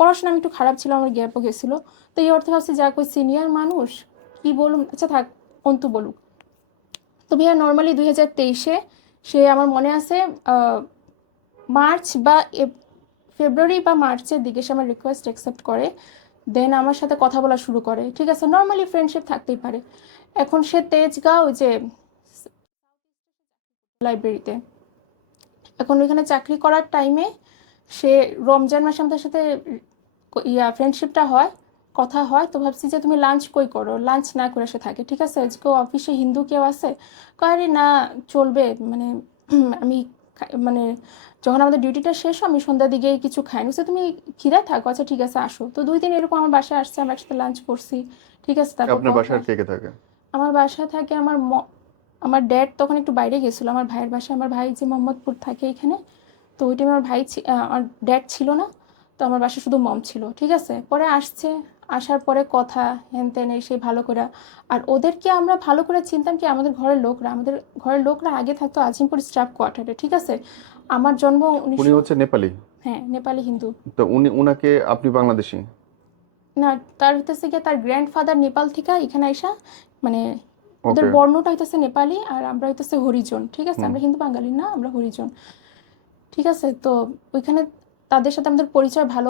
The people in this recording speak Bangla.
পড়াশোনা আমি একটু খারাপ ছিল, আমার গ্যাপও গেছিলো। তো এই অর্থে ভাবছি যা কই সিনিয়র মানুষ কি বলুন, আচ্ছা থাক, অন্তু বলুক। তো ভাইয়া নর্মালি 2023-এ সে আমার মনে আছে মার্চ বা ফেব্রুয়ারি বা মার্চের দিকে সে আমার রিকোয়েস্ট অ্যাকসেপ্ট করে, দেন আমার সাথে কথা বলা শুরু করে। ঠিক আছে, নর্মালি ফ্রেন্ডশিপ থাকতেই পারে। এখন সে তেজগাঁও ওই যে লাইব্রেরিতে, এখন ওইখানে চাকরি করার টাইমে সে রমজান মাসে আমাদের সাথে ফ্রেন্ডশিপটা হয়, কথা হয়। তো ভাবছি যে তুমি লাঞ্চ কই করো, লাঞ্চ না করে সে থাকে। ঠিক আছে, কেউ অফিসে হিন্দু কেউ আছে, কয়ে না চলবে, মানে আমি মানে যখন আমাদের ডিউটিটা শেষ হয় আমি সন্ধ্যার দিকে কিছু খাই না, তুমি খিদে থাকো, আচ্ছা ঠিক আছে আসো। তো 2 দিন এরকম আমার বাসায় আসছে, আমরা একসাথে লাঞ্চ করছি। ঠিক আছে, তারপর আপনার কথা। বাসার কে কে থাকে? আমার বাসায় থাকে আমার ড্যাড তখন একটু বাইরে গেছিলো আমার ভাইয়ের বাসায়, আমার ভাই যে মোহাম্মদপুর থাকে এখানে। তো ওই টাইমে আমার ড্যাড ছিল না, তো আমার বাসায় শুধু মম ছিল। ঠিক আছে, পরে আসছে, আসার পরে কথা হেন তেন এসে ভালো করে। আর ওদেরকে আমরা ভালো করে চিনতাম কি, আমাদের ঘরের লোকরা আগে থাকতো আজিমপুর স্টাফ কোয়ার্টারে। ঠিক আছে, আমার জন্ম উনি 1900। হচ্ছে নেপালি? হ্যাঁ, নেপালি হিন্দু। তো উনাকে আপনি বাংলাদেশী? না, তার হইতেছে গিয়ে তার গ্র্যান্ডফাদার নেপাল থেকে এখানে আইসা, মানে ওদের ওকে। বর্ণটা হইতেছে নেপালি, আর আমরা হইতেছে হরিজন। ঠিক আছে, হুম। আমরা হিন্দু বাঙালি না, আমরা হরিজন। ঠিক আছে, তো ওইখানে তাদের সাথে আমাদের পরিচয় ভালো।